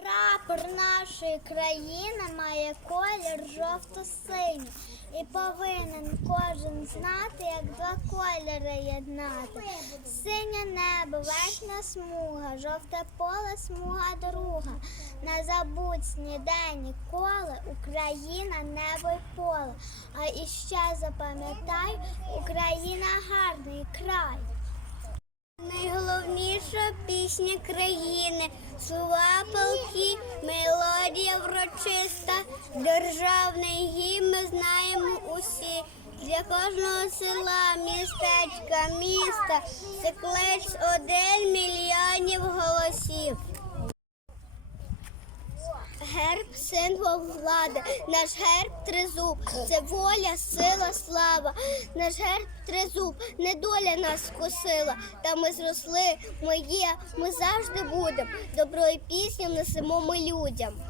Прапор нашої країни має колір жовто-синій і повинен кожен знати, як два кольори єднати. Синє небо, верхня смуга, жовте поле, смуга друга. Не забудь ніде ніколи, Україна, небо й поле. А іще запам'ятай, Україна гарний край. Найголовніша пісня країни, слова полки, мелодія врочиста, державний гімн ми знаємо усі. Для кожного села, містечка, міста це клич один Герб символ влади, наш герб тризуб, це воля, сила, слава. Наш герб тризуб, не доля нас скосила. Та ми зросли, ми є, ми завжди будемо. Добро і пісню несемо ми людям.